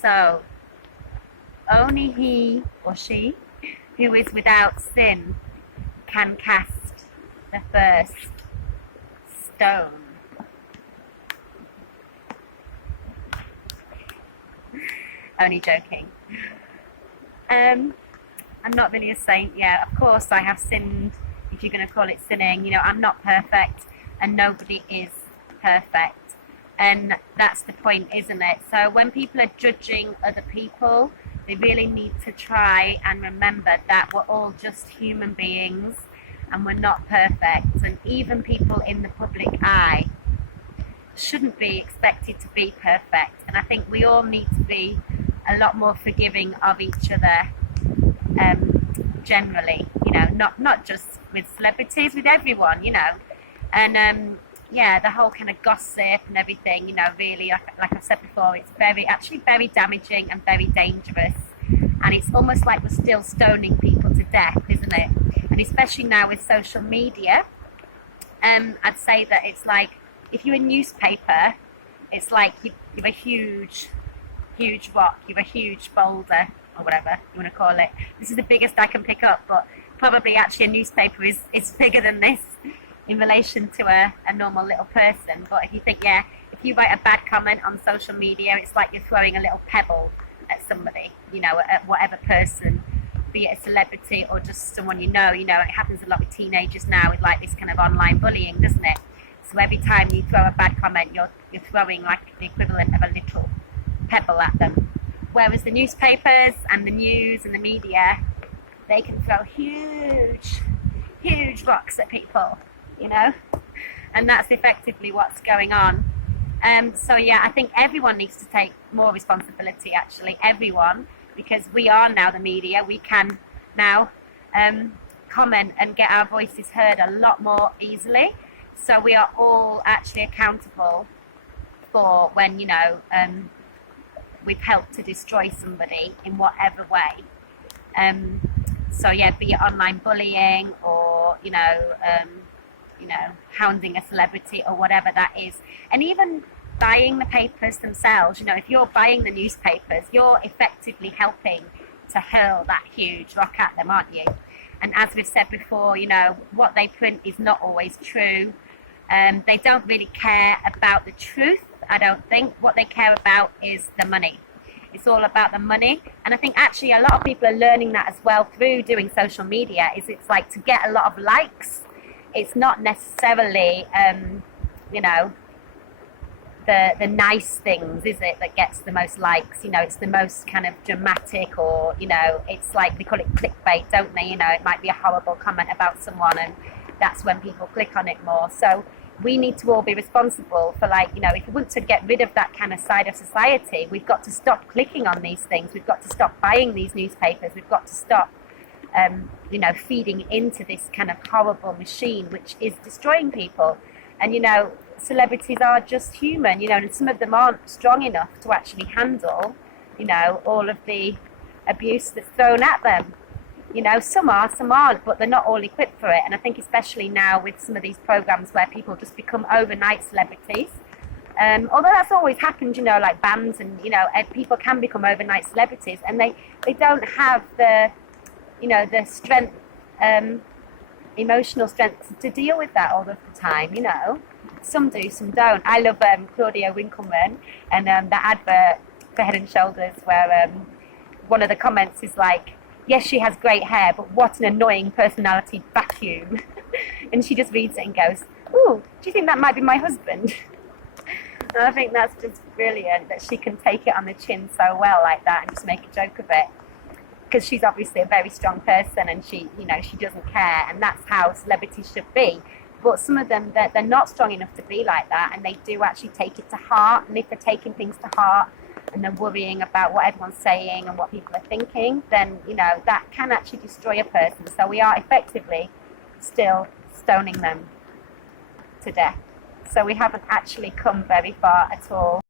So, only he or she who is without sin can cast the first stone. Only joking. I'm not really a saint yet. Of course, I have sinned, if you're going to call it sinning. You know, I'm not perfect, and nobody is perfect. And that's the point, isn't it? So when people are judging other people, they really need to try and remember that we're all just human beings and we're not perfect. And even people in the public eye shouldn't be expected to be perfect. And I think we all need to be a lot more forgiving of each other, generally, you know, not just with celebrities, with everyone, you know. And yeah, the whole kind of gossip and everything, you know, really, like I've said before, it's actually very damaging and very dangerous. And it's almost like we're still stoning people to death, isn't it? And especially now with social media, I'd say that it's like, if you're a newspaper, it's like you're a huge rock, you're a huge boulder, or whatever you want to call it. This is the biggest I can pick up, but probably actually a newspaper is bigger than this in relation to a normal little person. But if you think, yeah, if you write a bad comment on social media, it's like you're throwing a little pebble at somebody, you know, at whatever person, be it a celebrity or just someone you know. You know, it happens a lot with teenagers now with like this kind of online bullying, doesn't it? So every time you throw a bad comment, you're throwing like the equivalent of a little pebble at them. Whereas the newspapers and the news and the media, they can throw huge rocks at people, you know, and that's effectively what's going on. So yeah, I think everyone needs to take more responsibility, actually, everyone, because we are now the media. We can now comment and get our voices heard a lot more easily. So we are all actually accountable for when, you know, we've helped to destroy somebody in whatever way. So yeah, be it online bullying or, you know, hounding a celebrity or whatever that is. And even buying the papers themselves, you know, if you're buying the newspapers, you're effectively helping to hurl that huge rock at them, aren't you? And as we've said before, you know, what they print is not always true. They don't really care about the truth, I don't think. What they care about is the money. It's all about the money. And I think actually a lot of people are learning that as well through doing social media, is it's like to get a lot of likes. It's not necessarily, you know, the nice things, is it, that gets the most likes? You know, it's the most kind of dramatic, or, you know, it's like, they call it clickbait, don't they? You know, it might be a horrible comment about someone and that's when people click on it more. So we need to all be responsible for, like, you know, if we want to get rid of that kind of side of society, we've got to stop clicking on these things. We've got to stop buying these newspapers. We've got to stop, you know, feeding into this kind of horrible machine which is destroying people. And, you know, celebrities are just human, you know, and some of them aren't strong enough to actually handle, you know, all of the abuse that's thrown at them. You know, some are, some aren't, but they're not all equipped for it. And I think especially now with some of these programs where people just become overnight celebrities, although that's always happened, you know, like bands and, you know, people can become overnight celebrities and they don't have the, you know, the strength, emotional strength to deal with that all of the time, you know. Some do, some don't. I love Claudia Winkleman and that advert for Head and Shoulders where one of the comments is like, yes, she has great hair, but what an annoying personality vacuum. And she just reads it and goes, ooh, do you think that might be my husband? And I think that's just brilliant that she can take it on the chin so well like that and just make a joke of it. Because she's obviously a very strong person and she, you know, she doesn't care, and that's how celebrities should be. But some of them, they're not strong enough to be like that, and they do actually take it to heart. And if they're taking things to heart and they're worrying about what everyone's saying and what people are thinking, then, you know, that can actually destroy a person. So we are effectively still stoning them to death. So we haven't actually come very far at all.